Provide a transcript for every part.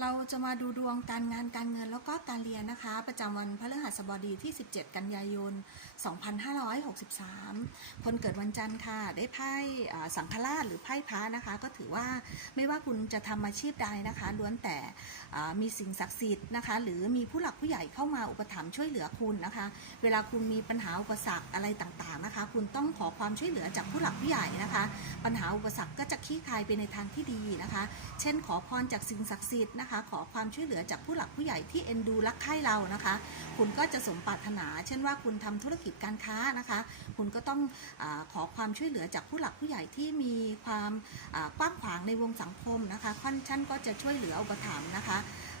เราจะมาดูดวงการงานการเงินแล้วก็การเรียนนะคะ ประจำวันพฤหัสบดีที่ 17 กันยายน 2563 คนเกิดวันจันทร์ค่ะ ได้ไพ่สังฆราชหรือไพ่พระนะคะ ก็ถือว่าไม่ว่าคุณจะทำอาชีพใดนะคะ ล้วนแต่มีสิ่งศักดิ์สิทธิ์นะคะ หรือมีผู้หลักผู้ใหญ่เข้ามาอุปถัมภ์ช่วยเหลือคุณนะคะ เวลาคุณมีปัญหาอุปสรรคอะไรต่างๆนะคะ คุณต้องขอความช่วยเหลือจากผู้หลักผู้ใหญ่นะคะ ปัญหาอุปสรรคก็จะคลี่คลายไปในทางที่ดีนะคะ เช่น ขอพรจากสิ่งศักดิ์สิทธิ์นะคะ ขอความช่วยเหลือจากผู้หลักผู้ใหญ่ที่เอ็นดูรักใคร่เรานะคะ คุณก็จะสมปรารถนา เช่นว่าคุณทำธุรกิจการค้านะคะ คุณก็ต้องอขอความช่วยเหลือจากผู้หลักผู้ใหญ่ที่มีความกว้างขวางในวงสังคมนะคะค่อนชันก็จะช่วยเหลืออุปถัมภ์นะคะ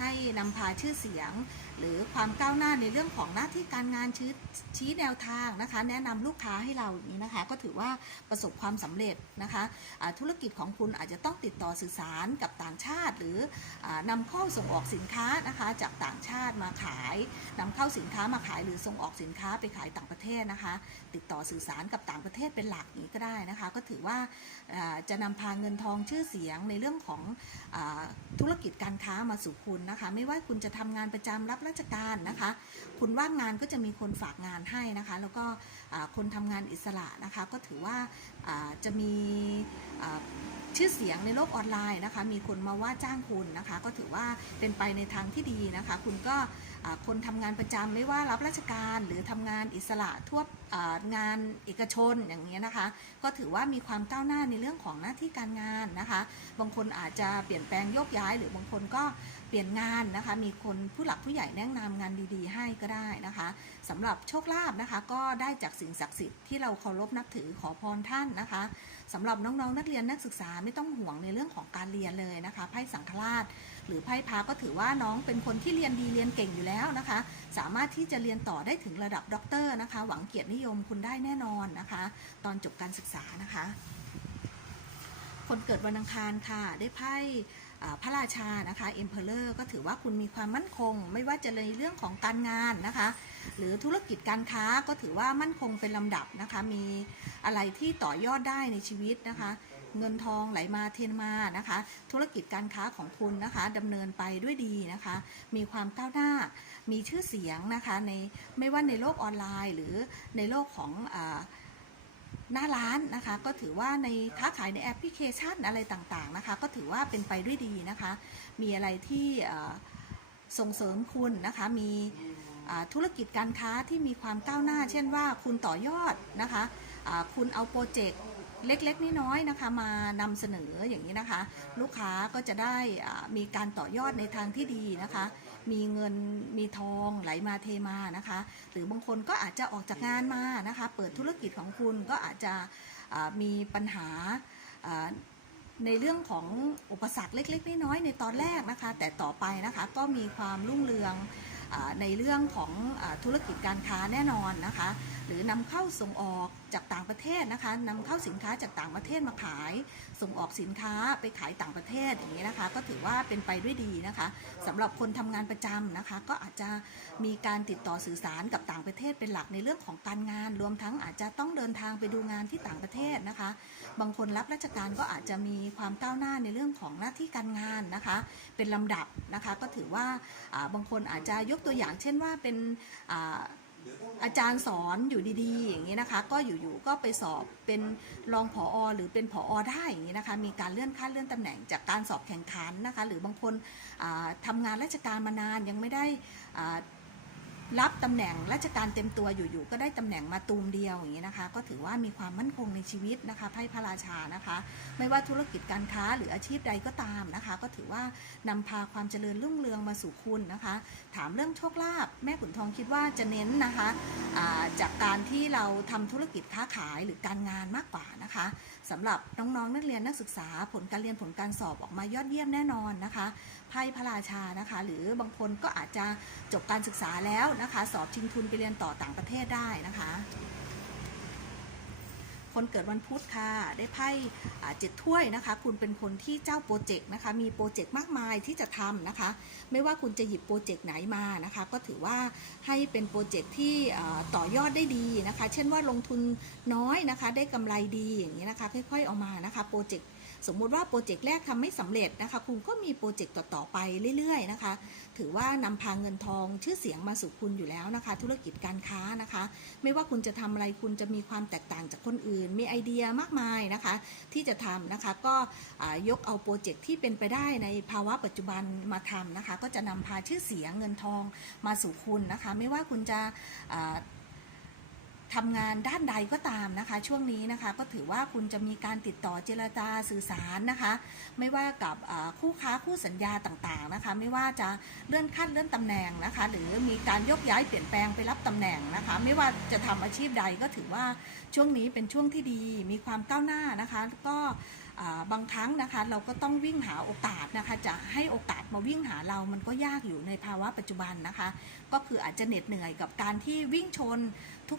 ให้นำพาชื่อเสียงหรือความก้าวหน้าในเรื่องของหน้าที่การงานชี้ชี้แนวทางนะคะ แนะนำลูกค้าให้เราอย่างนี้นะคะ ก็ถือว่าประสบความสำเร็จนะคะอ่าธุรกิจของคุณอาจจะต้องติดต่อสื่อสารกับต่างชาติ หรืออานำเข้าส่งออกสินค้านะคะ จากต่างชาติมาขายนำเข้าสินค้ามาขาย หรือส่งออกสินค้าไปขายต่างประเทศนะคะ ติดต่อสื่อสารกับต่างประเทศเป็นหลักนี้ก็ได้นะคะ ก็ถือว่าจะนำพาเงินทองชื่อเสียงในเรื่องของอธุรกิจการค้ามาสู่คุณนะคะ ไม่ว่าคุณจะทำงานประจำรับราชการนะคะ คุณว่างงานก็จะมีคนฝากงานให้นะคะ แล้วก็คนทำงานอิสระนะคะ ก็ถือว่าจะมีชื่อเสียงในโลกออนไลน์นะคะ มีคนมาว่าจ้างคุณนะคะ ก็ถือว่าเป็นไปในทางที่ดีนะคะ คุณก็คนทำงานประจำไม่ว่ารับราชการหรือทำงานอิสระทั่วงานเอกชนอย่างนี้ยนะคะ ก็ถือว่ามีความก้าวหน้าในเรื่องของหน้าที่การงานนะคะ บางคนอาจจะเปลี่ยนแปลงโยกย้าย หรือบางคนก็ ปลี่ยนงานนะคะ มีคนผู้หลักผู้ใหญ่แนะนำงานดีๆ ให้ก็ได้นะคะสำหรับโชคลาภนะคะ ก็ได้จากสิ่งศักดิ์สิทธิ์ที่เราเคารพนับถือขอพรท่านนะคะสำหรับน้องๆ นักเรียนนักศึกษาไม่ต้องห่วงในเรื่องของการเรียนเลยนะคะไพ่สังฆราช หรือไพ่พาก็ถือว่าน้องเป็นคนที่เรียนดีเรียนเก่งอยู่แล้วนะคะ สามารถที่จะเรียนต่อได้ถึงระดับด็อกเตอร์นะคะ หวังเกียรตินิยมคุณได้แน่นอนนะคะ ตอนจบการศึกษานะคะ คนเกิดวันอังคารค่ะได้ไพ่ พระราชานะคะ Emperor ก็ถือว่าคุณมีความมั่นคง ไม่ว่าจะในเรื่องของการงานนะคะ หรือธุรกิจการค้าก็ถือว่ามั่นคงเป็นลำดับนะคะ มีอะไรที่ต่อยอดได้ในชีวิตนะคะ เงินทองไหลมาเทนมานะคะ ธุรกิจการค้าของคุณนะคะดำเนินไปด้วยดีนะคะ มีความก้าวหน้า มีชื่อเสียงนะคะในไม่ว่าในโลกออนไลน์ หรือในโลกของอ หน้าร้านนะคะ ก็ถือว่าในค้าขายในแอปพลิเคชันอะไรต่างๆนะคะ ก็ถือว่าเป็นไปด้วยดีนะคะ มีอะไรที่ส่งเสริมคุณนะคะ มีธุรกิจการค้าที่มีความก้าวหน้า เช่นว่าคุณต่อยอดนะคะคุณเอาโปรเจกต์ เล็กๆน้อยๆนะคะ มานำเสนออย่างนี้นะคะ ลูกค้าก็จะได้มีการต่อยอดในทางที่ดีนะคะ มีเงินมีทองไหลมาเทมานะคะ หรือบางคนก็อาจจะออกจากงานมานะคะ เปิดธุรกิจของคุณก็อาจจะมีปัญหาในเรื่องของอุปสรรคเล็กๆน้อยๆในตอนแรกนะคะ แต่ต่อไปนะคะก็มีความรุ่งเรืองในเรื่องของธุรกิจการค้าแน่นอนนะคะหรือนำเข้าส่งออกจากต่างประเทศนะคะนำเข้าสินค้าจากต่างประเทศมาขาย ส่งออกสินค้าไปขายต่างประเทศอย่างนี้นะคะ ก็ถือว่าเป็นไปด้วยดีนะคะสำหรับคนทำงานประจำนะคะ ก็อาจจะมีการติดต่อสื่อสารกับต่างประเทศเป็นหลักในเรื่องของการงาน รวมทั้งอาจจะต้องเดินทางไปดูงานที่ต่างประเทศนะคะ บางคนรับราชการก็อาจจะมีความก้าวหน้าในเรื่องของหน้าที่การงานนะคะ เป็นลำดับนะคะก็ถือว่าอ่าบางคนอาจจะยกตัวอย่างเช่นว่าเป็น อาจารย์สอนอยู่ดีๆ อย่างนี้นะคะ ก็อยู่ๆก็ไปสอบเป็นรองผอหรือเป็นผอได้อย่างนี้นะคะ มีการเลื่อนขั้นเลื่อนตำแหน่งจากการสอบแข่งขันนะคะ หรือ บางคนทำทำงานราชการมานานยังไม่ได้อ่า รับตำแหน่งราชการเต็มตัวอยู่ๆก็ได้ตำแหน่งมาตูมเดียวอย่างนี้นะคะ ก็ถือว่ามีความมั่นคงในชีวิตนะคะไพ่พระราชานะคะ ไม่ว่าธุรกิจการค้าหรืออาชีพใดก็ตามนะคะ ก็ถือว่านำพาความเจริญรุ่งเรืองมาสู่คุณนะคะ ถามเรื่องโชคลาภแม่ขุนทองคิดว่าจะเน้นนะคะอ่าจากการที่เราทำธุรกิจค้าขายหรือการงานมากกว่านะคะ สำหรับน้องๆนักเรียนนักศึกษาผลการเรียนผลการสอบออกมายอดเยี่ยมแน่นอนนะคะไพ่พระราชานะคะ หรือบางคนก็อาจจะจบการศึกษาแล้วนะคะ สอบชิงทุนไปเรียนต่อต่างประเทศได้นะคะ คนเกิดวันพุธค่ะ ได้ไพ่เจ็ดถ้วยนะคะ คุณเป็นคนที่เจ้าโปรเจกต์นะคะ มีโปรเจกต์มากมายที่จะทำนะคะ ไม่ว่าคุณจะหยิบโปรเจกต์ไหนมานะคะ ก็ถือว่าให้เป็นโปรเจกต์ที่ต่อยอดได้ดีนะคะ เช่นว่าลงทุนน้อยนะคะ ได้กำไรดีอย่างนี้นะคะ ค่อยๆเอามานะคะ โปรเจกต์ สมมุติว่าโปรเจกต์แรกทำไม่สำเร็จนะคะ คุณก็มีโปรเจกต์ต่อ ๆ ไปเรื่อย ๆ นะคะ ถือว่านำพาเงินทองชื่อเสียงมาสู่คุณอยู่แล้วนะคะ ธุรกิจการค้านะคะ ไม่ว่าคุณจะทำอะไรคุณจะมีความแตกต่างจากคนอื่น มีไอเดียมากมายนะคะ ที่จะทำนะคะ ก็ยกเอาโปรเจกต์ที่เป็นไปได้ในภาวะปัจจุบันมาทำนะคะ ก็จะนำพาชื่อเสียงเงินทองมาสู่คุณนะคะ ไม่ว่าคุณจะ ทำงานด้านใดก็ตามนะคะ ช่วงนี้นะคะก็ถือว่าคุณจะมีการติดต่อเจรจาสื่อสารนะคะ ไม่ว่ากับคู่ค้าคู่สัญญาต่างๆนะคะ ไม่ว่าจะเลื่อนขั้นเลื่อนตำแหน่งนะคะ หรือมีการยกย้ายเปลี่ยนแปลงไปรับตำแหน่งนะคะ ไม่ว่าจะทำอาชีพใดก็ถือว่าช่วงนี้เป็นช่วงที่ดีมีความก้าวหน้านะคะก็บางครั้งนะคะเราก็ต้องวิ่งหาโอกาสนะคะ จะให้โอกาสมาวิ่งหาเรามันก็ยากอยู่ในภาวะปัจจุบันนะคะ ก็คืออาจจะเหน็ดเหนื่อยกับการที่วิ่งชน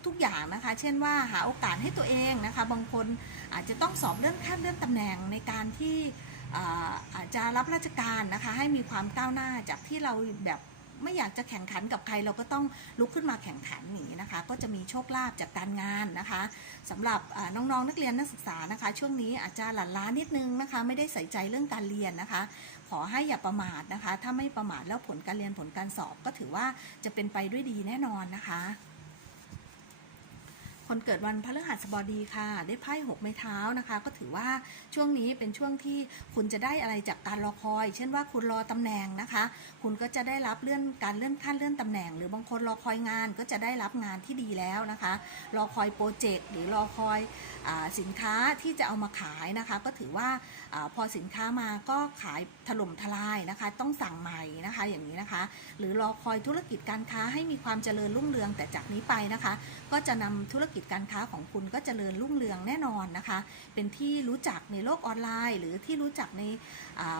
ทุกๆอย่างนะคะ เช่นว่าหาโอกาสให้ตัวเองนะคะ บางคนอาจจะต้องสอบเลื่อนขั้นเลื่อนตำแหน่งในการที่อาจจะรับราชการนะคะ ให้มีความก้าวหน้าจากที่เราแบบไม่อยากจะแข่งขันกับใครเราก็ต้องลุกขึ้นมาแข่งขันอย่างนี้นะคะ ก็จะมีโชคลาภจากการงานนะคะสำหรับน้องๆนักเรียนนักศึกษานะคะ ช่วงนี้อาจจะหลั่นล้านิดนึงนะคะ ไม่ได้ใส่ใจเรื่องการเรียนนะคะ ขอให้อย่าประมาทนะคะ ถ้าไม่ประมาทแล้วผลการเรียนผลการสอบก็ถือว่าจะเป็นไปด้วยดีแน่นอนนะคะ คนเกิดวันพฤหัสบดีค่ะ ได้ไพ่หกไม้เท้านะคะ ก็ถือว่าช่วงนี้เป็นช่วงที่คุณจะได้อะไรจากการรอคอย เช่นว่าคุณรอตำแหน่งนะคะ คุณก็จะได้รับเลื่อนการเลื่อนขั้นเลื่อนตำแหน่ง หรือบางคนรอคอยงานก็จะได้รับงานที่ดีแล้วนะคะ รอคอยโปรเจกต์หรือรอคอยอสินค้าที่จะเอามาขายนะคะ ก็ถือว่าอพอสินค้ามาก็ขายถล่มทลายนะคะ ต้องสั่งใหม่นะคะอย่างนี้นะคะ หรือรอคอยธุรกิจการค้าให้มีความเจริญรุ่งเรืองแต่จากนี้ไปนะคะ ก็จะนำธุรกิจกิจการค้าของคุณก็เจริญรุ่งเรืองแน่นอนนะคะ เป็นที่รู้จักในโลกออนไลน์ หรือที่รู้จักใน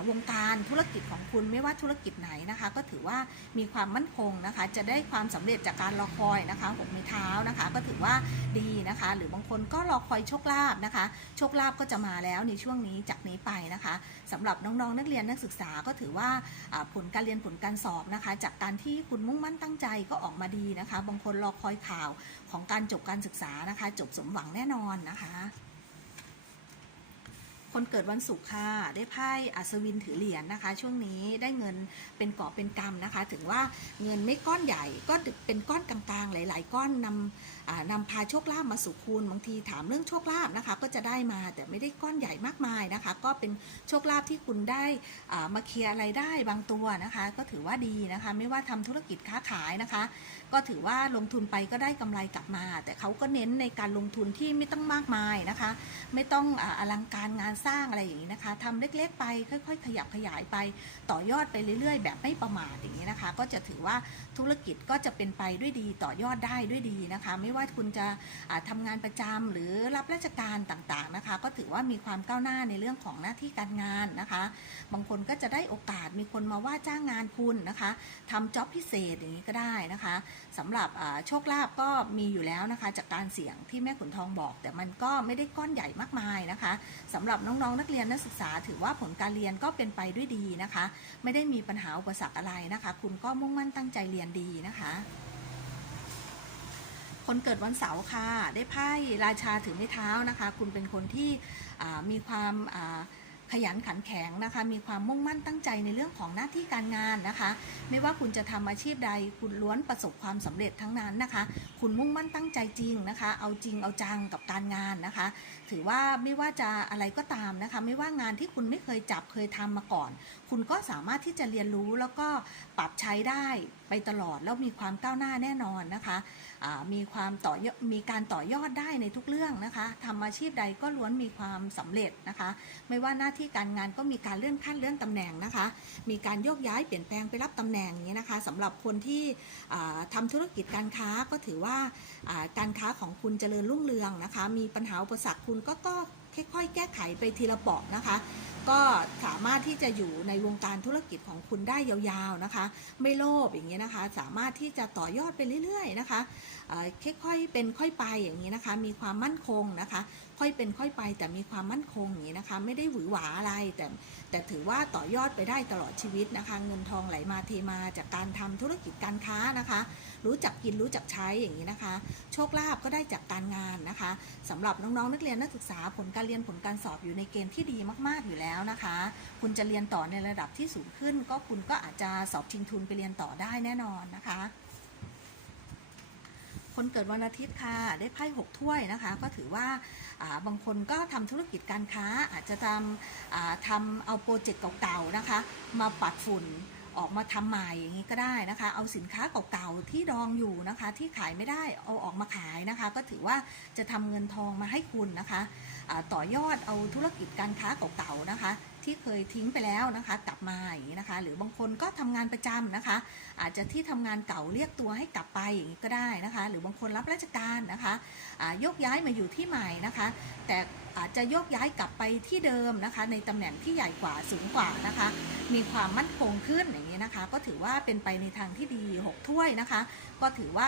วงการธุรกิจของคุณไม่ว่าธุรกิจไหนนะคะ ก็ถือว่ามีความมั่นคงนะคะ จะได้ความสำเร็จจากการรอคอยนะคะหกไม้เท้านะคะ ก็ถือว่าดีนะคะ หรือบางคนก็รอคอยโชคลาภนะคะ โชคลาภก็จะมาแล้วในช่วงนี้จากนี้ไปนะคะสำหรับน้องๆนักเรียนนักศึกษาก็ถือว่าผลการเรียนผลการสอบนะคะ จากการที่คุณมุ่งมั่นตั้งใจก็ออกมาดีนะคะ บางคนรอคอยข่าวของการจบการศึกษานะคะ จบสมหวังแน่นอนนะคะ คนเกิดวันศุกร์ค่ะ ได้ไพ่อัศวินถือเหรียญนะคะ ช่วงนี้ได้เงินเป็นกอบเป็นกำนะคะ ถึงว่าเงินไม่ก้อนใหญ่ก็เป็นก้อนกลางๆ หลาย ๆ ก้อนนำนำพาโชคลาภมาสู่คุณบางทีถามเรื่องโชคลาภนะคะ ก็จะได้มาแต่ไม่ได้ก้อนใหญ่มากมายนะคะ ก็เป็นโชคลาภที่คุณได้ามาเคลียร์อะไรได้บางตัวนะคะ ก็ถือว่าดีนะคะ ไม่ว่าทำธุรกิจค้าขายนะคะก็ถือว่าลงทุนไปก็ได้กำไรกลับมา แต่เขาก็เน้นในการลงทุนที่ไม่ต้องมากมายนะคะ ไม่ต้องออลังการงานสร้างอะไรอย่างนี้นะคะทำเล็กๆไปค่อย ๆ ขยับขยายไปต่อยอดไปเรื่อย ๆ แบบไม่ประมาทอย่างนี้นะคะ ก็จะถือว่าธุรกิจก็จะเป็นไปด้วยดีต่อยอดได้ด้วยดีนะคะ ไม่ว่าคุณจะทำางานประจำหรือรับราชการต่างๆนะคะ ก็ถือว่ามีความก้าวหน้าในเรื่องของหน้าที่การงานนะคะ บางคนก็จะได้โอกาสมีคนมาว่าจ้างงานคุณนะคะทำจ็อบพิเศษอย่างนี้ก็ได้นะคะสำหรับโชคลาภก็มีอยู่แล้วนะคะ จากการเสี่ยงที่แม่ขุนทองบอก แต่มันก็ไม่ได้ก้อนใหญ่มากมายนะคะสำหรับน้องๆ นักเรียนนักศึกษา ถือว่าผลการเรียนก็เป็นไปด้วยดีนะคะ ไม่ได้มีปัญหาอุปสรรคอะไรนะคะ คุณก็มุ่งมั่นตั้งใจเรียนดีนะคะคนเกิดวันเสาร์ค่ะ ได้ไพ่ราชาถือไม้เท้านะคะ คุณเป็นคนที่มีความ ขยันขันแข็งนะคะ มีความมุ่งมั่นตั้งใจในเรื่องของหน้าที่การงานนะคะ ไม่ว่าคุณจะทำอาชีพใด คุณล้วนประสบความสำเร็จทั้งนั้นนะคะ คุณมุ่งมั่นตั้งใจจริงนะคะ เอาจริงเอาจังกับการงานนะคะ ถือว่าไม่ว่าจะอะไรก็ตามนะคะ ไม่ว่างานที่คุณไม่เคยจับเคยทำมาก่อนคุณก็สามารถที่จะเรียนรู้แล้วก็ปรับใช้ได้ไปตลอดแล้วมีความก้าวหน้าแน่นอนนะคะมีความต่อยมีการต่อยอดได้ในทุกเรื่องนะคะทำอาชีพใดก็ล้วนมีความสำเร็จนะคะ ไม่ว่าหน้าที่การงานก็มีการเลื่อนขั้นเลื่อนตำแหน่งนะคะ มีการโยกย้ายเปลี่ยนแปลงไปรับตำแหน่งอย่างนี้นะคะสำหรับคนที่อ่าทำธุรกิจการค้าก็ถือว่าอ่าการค้าของคุณเจริญรุ่งเรืองนะคะ มีปัญหาอุปสรรคคุณก็ก็ ค่อยๆ แก้ไขไปทีละเปาะนะคะ ก็สามารถที่จะอยู่ในวงการธุรกิจของคุณได้ยาวๆนะคะ ไม่โลภอย่างนี้ยนะคะ สามารถที่จะต่อยอดไปเรื่อยๆนะคะเอ่อค่อยๆเป็นค่อยไปอย่างนี้นะคะ มีความมั่นคงนะคะ ค่อยเป็นค่อยไป แต่มีความมั่นคงอย่างนี้นะคะ ไม่ได้หวือหวาอะไรแต่แต่ถือว่าต่อยอดไปได้ตลอดชีวิตนะคะ เงินทองไหลมาเทมาจากการทำธุรกิจการค้านะคะ รู้จักกินรู้จักใช้อย่างนี้นะคะ โชคลาภก็ได้จากการงานนะคะสำหรับน้องๆนักเรียนนักศึกษาผลการเรียนผลการสอบอยู่ในเกณฑ์ที่ดีมากๆอยู่แล้วนะคะ คุณจะเรียนต่อในระดับที่สูงขึ้น ก็คุณก็อาจจะสอบชิงทุนไปเรียนต่อได้แน่นอนนะคะ คนเกิดวันอาทิตย์ค่ะได้ไพ่หกถ้วยนะคะ ก็ถือว่าบางคนก็ทำธุรกิจการค้าอาจจะทำอ่าทำเอาโปรเจกต์เก่าๆนะคะ มาปัดฝุ่นออกมาทำใหม่อย่างนี้ก็ได้นะคะ เอาสินค้าเก่าๆที่ดองอยู่นะคะ ที่ขายไม่ได้เอาออกมาขายนะคะ ก็ถือว่าจะทำเงินทองมาให้คุณนะคะต่อยอดเอาธุรกิจการค้าเก่าๆนะคะ ที่เคยทิ้งไปแล้วนะคะ กลับมาอย่างนี้นะคะ หรือบางคนก็ทำงานประจำนะคะ อาจจะที่ทำงานเก่าเรียกตัวให้กลับไปอย่างนี้ก็ได้นะคะ หรือบางคนรับราชการนะคะยกย้ายมาอยู่ที่ใหม่นะคะ แต่อาจจะยกย้ายกลับไปที่เดิมนะคะ ในตำแหน่งที่ใหญ่กว่าสูงกว่านะคะ มีความมั่นคงขึ้นอย่างนี้นะคะ ก็ถือว่าเป็นไปในทางที่ดีหกถ้วยนะคะ ก็ถือว่า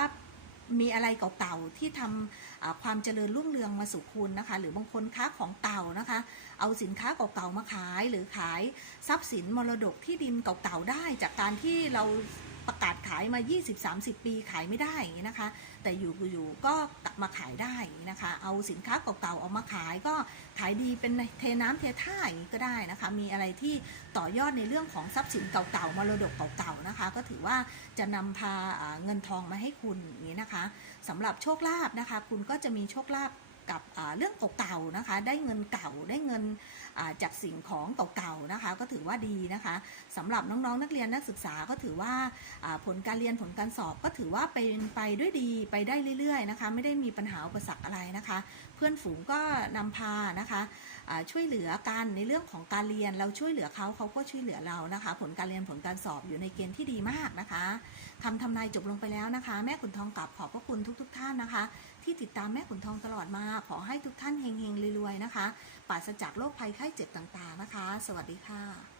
มีอะไรเก่าๆที่ทำความเจริญรุ่งเรืองมาสู่คุณนะคะ หรือบางคนค้าของเก่านะคะ เอาสินค้าเก่าๆมาขาย หรือขายทรัพย์สินมรดกที่ดินเก่าๆได้ จากการที่เรา ประกาศขายมา 20-30 ปีขายไม่ได้อย่างนี้นะคะ แต่อยู่ๆก็กลับมาขายได้นนะคะ เอาสินค้าเก่าๆเอามาขายก็ขายดีเป็นเทน้ำเทท่าอย่างนี้ก็ได้นะคะ มีอะไรที่ต่อยอดในเรื่องของทรัพย์สินเก่าๆมรดกเก่าๆนะคะ ก็ถือว่าจะนำพาอ่าเงินทองมาให้คุณอย่างนี้นะคะสำหรับโชคลาภนะคะ คุณก็จะมีโชคลาภ กับเรื่องเก่าๆนะคะ ได้เงินเก่าได้เงินจากสิ่งของเก่าๆนะคะ ก็ถือว่าดีนะคะสำหรับน้องๆนักเรียนนักศึกษาก็ถือว่าผลการเรียนผลการสอบก็ถือว่าเป็นไปด้วยดีไปได้เรื่อยๆนะคะ ไม่ได้มีปัญหาอุปสรรคอะไรนะคะ เพื่อนฝูงก็นำพานะคะช่วยเหลือกันในเรื่องของการเรียนเราช่วยเหลือเขาเขาก็ช่วยเหลือเรานะคะ ผลการเรียนผลการสอบอยู่ในเกณฑ์ที่ดีมากนะคะคำทำนายจบลงไปแล้วนะคะ แม่ขุนทองกลับขอบพระคุณทุก ๆ ท่านนะคะ ที่ติดตามแม่ขุนทองตลอดมา ขอให้ทุกท่านเฮงๆรวยๆนะคะปราศจากโรคภัยไข้เจ็บต่างๆนะคะ สวัสดีค่ะ